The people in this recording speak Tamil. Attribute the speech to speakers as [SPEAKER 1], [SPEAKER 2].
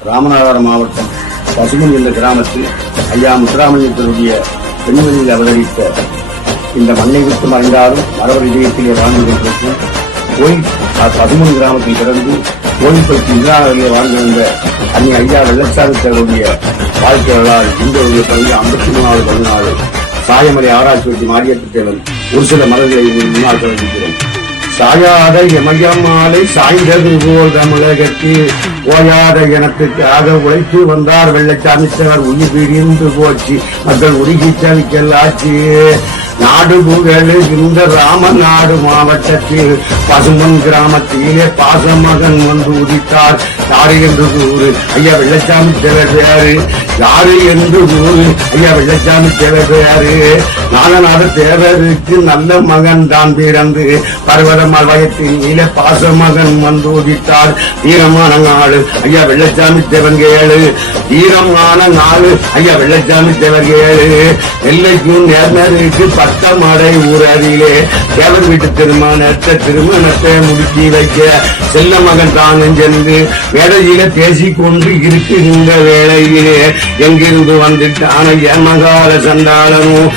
[SPEAKER 1] ராமநாதபுரம் மாவட்டம் பசுமன் என்ற கிராமத்தில் ஐயா முத்துராமலிங்கத்தினுடைய பெண்மணியில் அவதரித்த இந்த மண்ணை விட்டு மறைந்தாலும் மரவர் இதயத்திலே வாழ்ந்து கொண்டிருக்கும் கோயில் அ- கிராமத்தில் பிறந்து கோயில்பட்டி இந்திராநகரிலே வாழ்ந்து வந்த அன்னை ஐயா வெள்ளச்சாமி தேவருடைய வாழ்க்கை வரலாறு இந்தியாவுடைய பகுதி ஐம்பத்தி மூணாவது பதினாலு சாயமலை ஆராய்ச்சி வெட்டி மாரியத்து தேவன் ஒரு சில மரங்களை முன்னால் தொடர்கிறோம் சாயாத எமயமாலை சாய்ந்தது போல் தமிழகத்தில் ஓயாத இனத்துக்காக உழைத்து வந்தார் வெள்ளச்சாமி சார். உயிர் பிரிந்து போச்சு. மக்கள் உருகி தவிக்கலாச்சு நாடு புகழு இந்த ராமநாடு மாவட்டத்தில் பசுமன் கிராமத்திலே பாசமகன் வந்து உதித்தார். யாரு என்று கூறு. ஐயா வெள்ளச்சாமி தேவை யாரு? யாரு என்று கூறு. ஐயா வெள்ளச்சாமி தேவை யாரு? நாகநாத தேவருக்கு நல்ல மகன் தான் பிறந்து பர்வதமால் வயத்தின் பாச மகன் வந்து உதித்தார் தீரமான நாடு ஐயா வெள்ளச்சாமி தேவன் கேளு. தீரமான நாடு ஐயா வெள்ளச்சாமி தேவன் ஏழு நெல்லைக்கும் நேர்மருக்கு பட்டமடை ஊரதிலே தேவன் வீட்டு திருமணத்தை திருமணத்தை முடுக்கி வைக்க செல்ல மகன் தான் சென்று வேலையில பேசிக்கொண்டு இருக்குகின்ற வேளையிலே எங்கிருந்து வந்துட்டான ஏமகால சண்டாளனும்